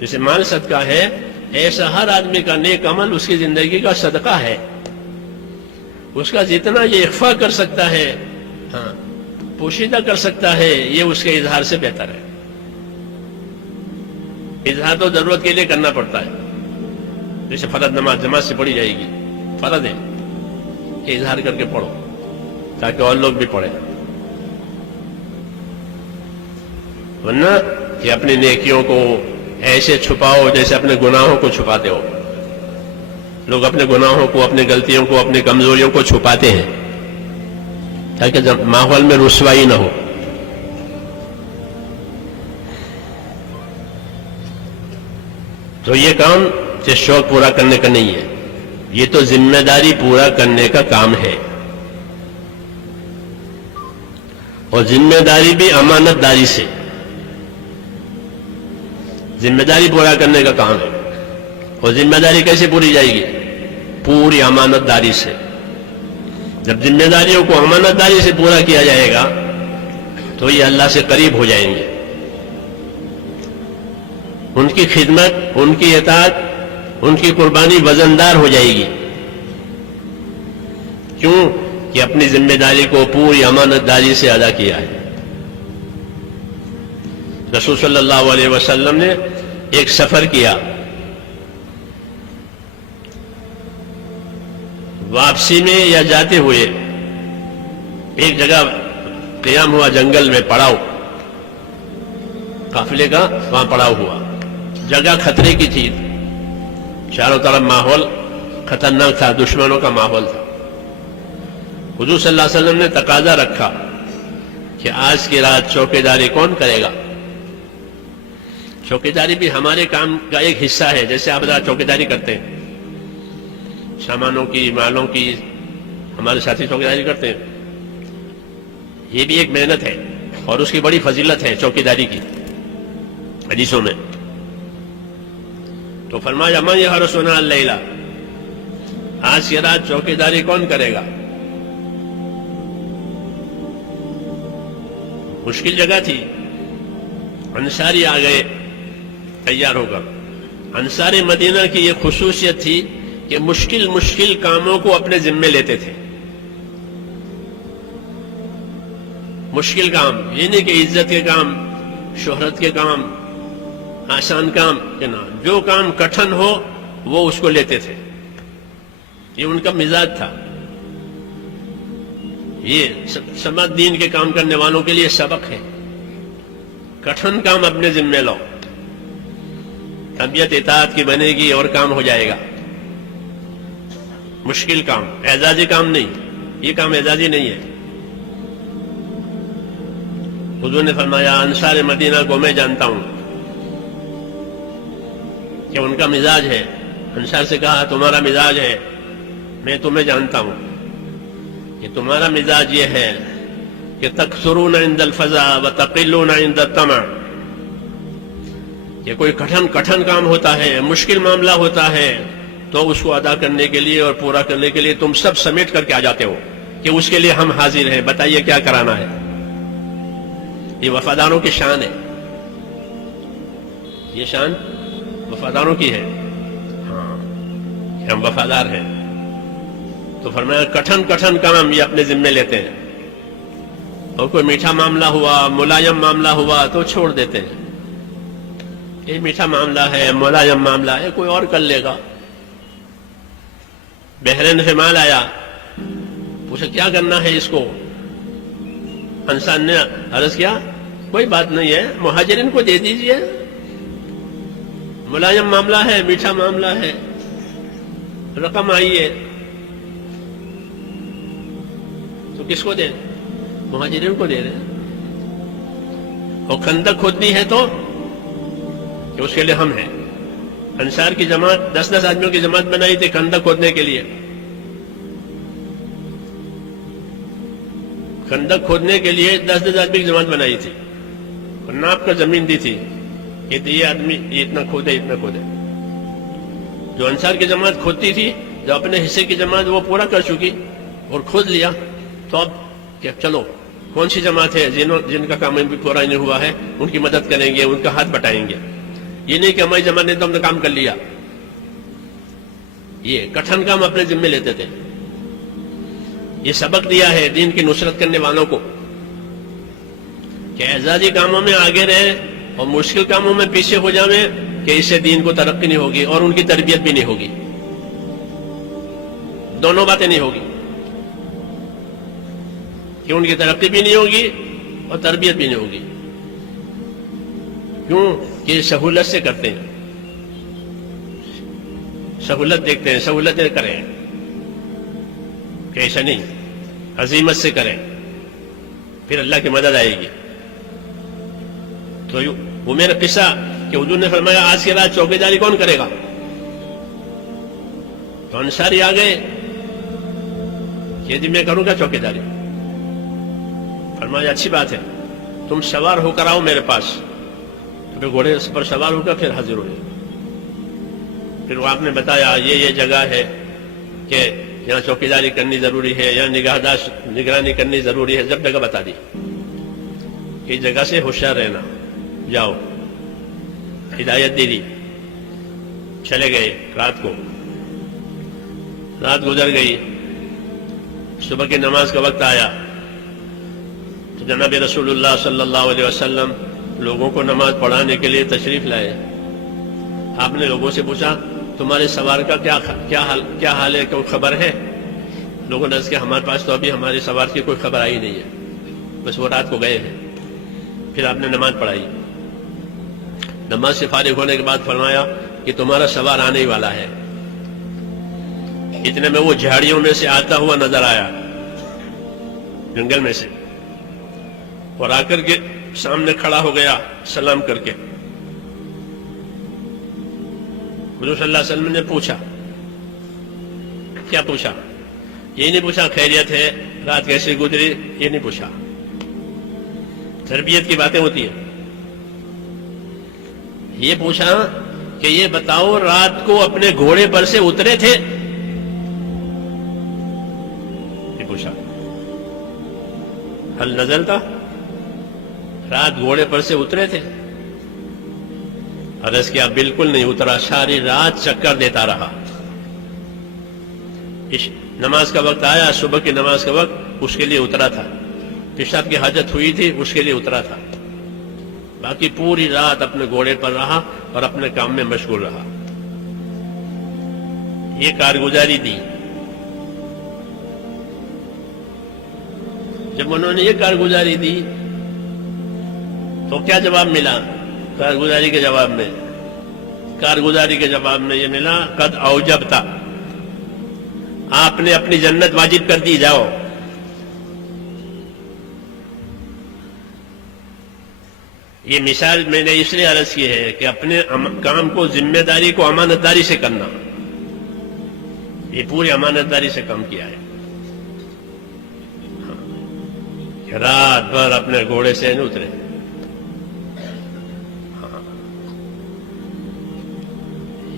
جیسے مال صدقہ ہے، ایسا ہر آدمی کا نیک عمل اس کی زندگی کا صدقہ ہے. اس کا جتنا یہ اخفا کر سکتا ہے، ہاں پوشیدہ کر سکتا ہے، یہ اس کے اظہار سے بہتر ہے. اظہار تو ضرورت کے لیے کرنا پڑتا ہے. جیسے فرض نماز جماعت سے پڑھی جائے گی، فرض ہے کہ اظہار کر کے پڑھو تاکہ اور لوگ بھی پڑھیں. ورنہ کہ اپنی نیکیوں کو ایسے چھپاؤ جیسے اپنے گناہوں کو چھپاتے ہو. لوگ اپنے گناہوں کو، اپنی غلطیوں کو، اپنی کمزوریوں کو چھپاتے ہیں تاکہ ماحول میں رسوائی نہ ہو. تو یہ کام صرف شوق پورا کرنے کا نہیں ہے، یہ تو ذمہ داری پورا کرنے کا کام ہے. اور ذمہ داری بھی امانت داری سے. ذمہ داری پورا کرنے کا کام ہے. اور ذمہ داری کیسے پوری جائے گی؟ پوری امانت داری سے. جب ذمہ داریوں کو امانت داری سے پورا کیا جائے گا تو یہ اللہ سے قریب ہو جائیں گے. ان کی خدمت، ان کی اطاعت، ان کی قربانی وزندار ہو جائے گی. کیوں کہ اپنی ذمہ داری کو پوری امانت داری سے ادا کیا ہے. رسول صلی اللہ علیہ وسلم نے ایک سفر کیا، واپسی میں یا جاتے ہوئے ایک جگہ قیام ہوا، جنگل میں پڑاؤ، قافلے کا وہاں پڑاؤ ہوا. جگہ خطرے کی تھی، چاروں طرف ماحول خطرناک تھا، دشمنوں کا ماحول تھا. حضور صلی اللہ علیہ وسلم نے تقاضا رکھا کہ آج کی رات چوکیداری کون کرے گا؟ چوکیداری بھی ہمارے کام کا ایک حصہ ہے. جیسے آپ چوکیداری کرتے ہیں، سامانوں کی، مالوں کی، ہمارے ساتھی چوکیداری کرتے ہیں. یہ بھی ایک محنت ہے اور اس کی بڑی فضیلت ہے چوکیداری کی حدیثوں میں. تو فرمایا من یحرسنا اللیلہ، آج کی رات چوکیداری کون کرے گا؟ مشکل جگہ تھی، انصاری آ گئے تیار ہو کر. انصار مدینہ کی یہ خصوصیت تھی کہ مشکل کاموں کو اپنے ذمے لیتے تھے. مشکل کام یہ نہیں کہ عزت کے کام، شہرت کے کام، آسان کام کہ نہ، جو کام کٹھن ہو وہ اس کو لیتے تھے. یہ ان کا مزاج تھا. یہ سماج دین کے کام کرنے والوں کے لیے سبق ہے. کٹھن کام اپنے ذمے لو، طبیعت اطاعت کی بنے گی اور کام ہو جائے گا. مشکل کام، اعزازی کام نہیں، یہ کام اعزازی نہیں ہے. حضور نے فرمایا انصار مدینہ کو میں جانتا ہوں کہ ان کا مزاج ہے. انصار سے کہا تمہارا مزاج ہے، میں تمہیں جانتا ہوں کہ تمہارا مزاج یہ ہے کہ تکثرون عند الفزع وتقلون عند الطمع. کہ کوئی کٹھن کام ہوتا ہے، مشکل معاملہ ہوتا ہے تو اس کو ادا کرنے کے لیے اور پورا کرنے کے لیے تم سب سمیٹ کر کے آ جاتے ہو کہ اس کے لیے ہم حاضر ہیں، بتائیے کیا کرانا ہے. یہ وفاداروں کی شان ہے. یہ شان وفاداروں کی ہے، ہاں کہ ہم وفادار ہیں. تو فرمایا کٹھن کام یہ اپنے ذمے لیتے ہیں. اور کوئی میٹھا معاملہ ہوا، ملائم معاملہ ہوا تو چھوڑ دیتے ہیں. یہ میٹھا معاملہ ہے، ملائم معاملہ ہے، کوئی اور کر لے گا. بحرین سے مال آیا، پوچھا کیا کرنا ہے اس کو؟ انسان نے عرض کیا کوئی بات نہیں ہے، مہاجرین کو دے دیجئے. ملائم معاملہ ہے، میٹھا معاملہ ہے، رقم آئی ہے تو کس کو دیں؟ مہاجرین کو دے رہے ہیں. اور خندق کھودنی ہے تو کہ اس کے لیے ہم ہیں. انصار کی جماعت 10 آدمیوں کی جماعت بنائی تھی خندق کھودنے کے لیے. خندق کھودنے کے لیے 10 آدمی کی جماعت بنائی تھی اور ناپ کر زمین دی تھی کہ یہ آدمی یہ اتنا کھودے اتنا کھودے. جو انصار کی جماعت کھودتی تھی، جو اپنے حصے کی جماعت وہ پورا کر چکی اور کھود لیا، تو اب کہ چلو کون سی جماعت ہے جن کا کام بھی پورا نہیں ہوا ہے ان کی مدد کریں گے، ان کا ہاتھ بٹائیں گے. یہ نہیں کہ ہماری زمانے تو ہم نے کام کر لیا. یہ کٹھن کام اپنے ذمے لیتے تھے. یہ سبق دیا ہے دین کی نصرت کرنے والوں کو کہ اعزازی کاموں میں آگے رہیں اور مشکل کاموں میں پیچھے ہو جاویں کہ اس سے دین کو ترقی نہیں ہوگی اور ان کی تربیت بھی نہیں ہوگی. دونوں باتیں نہیں ہوگی کہ ان کی ترقی بھی نہیں ہوگی اور تربیت بھی نہیں ہوگی. کیوں کہ سہولت سے کرتے ہیں, سہولت دیکھتے ہیں, سہولتیں کریں کہ ایسا نہیں, عزیمت سے کریں پھر اللہ کی مدد آئے گی. تو وہ میرا قصہ کہ حضور نے فرمایا آج کی رات چوکیداری کون کرے گا؟ تو انصاری آ گئے کہ جی میں کروں گا چوکیداری. فرمایا اچھی بات ہے, تم سوار ہو کر آؤ میرے پاس. تو پھر گھوڑے پر سوار ہو کر پھر حاضر ہوئے. پھر وہ آپ نے بتایا یہ جگہ ہے کہ یہاں چوکیداری کرنی ضروری ہے, یہاں نگرانی کرنی ضروری ہے. جب جگہ بتا دی کہ اس جگہ سے ہوشیار رہنا, جاؤ, ہدایت دے دی. چلے گئے. رات گزر گئی. صبح کی نماز کا وقت آیا تو جناب رسول اللہ صلی اللہ علیہ وسلم لوگوں کو نماز پڑھانے کے لیے تشریف لائے. آپ نے لوگوں سے پوچھا تمہارے سوار کا کیا حال ہے, کوئی خبر ہے؟ لوگوں نے کہا ہمارے پاس تو ابھی ہمارے سوار کی کوئی خبر آئی نہیں ہے, بس وہ رات کو گئے ہیں. پھر آپ نے نماز پڑھائی. نماز سے فارغ ہونے کے بعد فرمایا کہ تمہارا سوار آنے ہی والا ہے. اتنے میں وہ جھاڑیوں میں سے آتا ہوا نظر آیا, جنگل میں سے, اور آ کر کے سامنے کھڑا ہو گیا سلام کر کے. حضور صلی اللہ علیہ وسلم نے پوچھا, کیا پوچھا؟ یہ نہیں پوچھا خیریت ہے, رات کیسے گزری, یہ نہیں پوچھا. تربیت کی باتیں ہوتی ہیں. یہ پوچھا کہ یہ بتاؤ رات کو اپنے گھوڑے پر سے اترے تھے؟ یہ پوچھا. حل نزلتا, رات گھوڑے پر سے اترے تھے؟ عرض کیا بالکل نہیں اترا, ساری رات چکر دیتا رہا. نماز کا وقت آیا, صبح کی نماز کا وقت, اس کے لیے اترا تھا. پیشاب کی حاجت ہوئی تھی, اس کے لیے اترا تھا. باقی پوری رات اپنے گھوڑے پر رہا اور اپنے کام میں مشغول رہا. یہ کارگزاری دی. جب انہوں نے یہ کارگزاری دی تو کیا جواب ملا؟ کارگزاری کے جواب میں یہ ملا قد اوجبتا, آپ نے اپنی جنت واجب کر دی, جاؤ. یہ مثال میں نے اس لیے عرض کی ہے کہ اپنے کام کو ذمہ داری کو امانت داری سے کرنا. یہ پوری امانت داری سے کام کیا ہے. رات بھر اپنے گھوڑے سے نہیں اترے.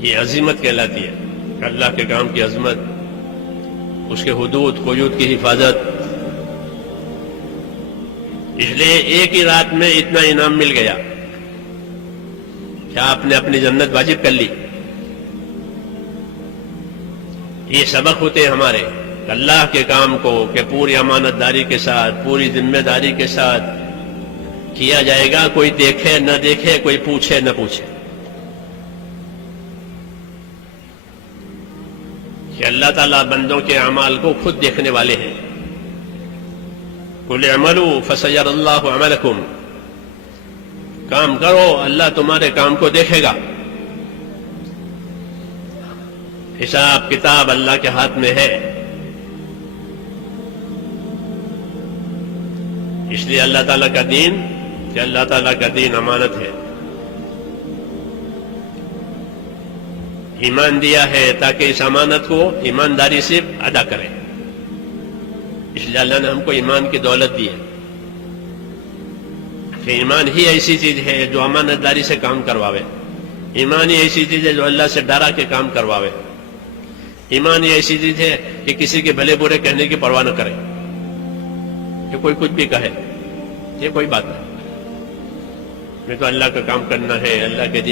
یہ عظمت کہلاتی ہے. اللہ کے کام کی عظمت, اس کے حدود قیود کی حفاظت. اس لیے ایک ہی رات میں اتنا انعام مل گیا کہ آپ نے اپنی جنت واجب کر لی. یہ سبق ہوتے ہیں ہمارے اللہ کے کام کو کہ پوری امانت داری کے ساتھ, پوری ذمہ داری کے ساتھ کیا جائے گا. کوئی دیکھے نہ دیکھے, کوئی پوچھے نہ پوچھے. کہ اللہ تعالیٰ بندوں کے اعمال کو خود دیکھنے والے ہیں. قل اعملوا فسيرى الله عملكم, کام کرو اللہ تمہارے کام کو دیکھے گا. حساب کتاب اللہ کے ہاتھ میں ہے. اس لیے اللہ تعالیٰ کا دین, کہ اللہ تعالیٰ کا دین امانت ہے. ایمان دیا ہے تاکہ اس امانت کو ایمانداری سے ادا کریں. اس لیے اللہ نے ہم کو ایمان کی دولت دی ہے کہ ایمان ہی ایسی چیز ہے جو امانت داری سے کام کرواوے. ایمان ہی ایسی چیز ہے جو اللہ سے ڈرا کے کام کرواوے. ایمان ہی ایسی چیز ہے کہ کسی کے بھلے برے کہنے کی پرواہ نہ کرے, کہ کوئی کچھ بھی کہے, یہ کوئی بات نہیں. میں تو اللہ کا کام کرنا ہے, اللہ کے دین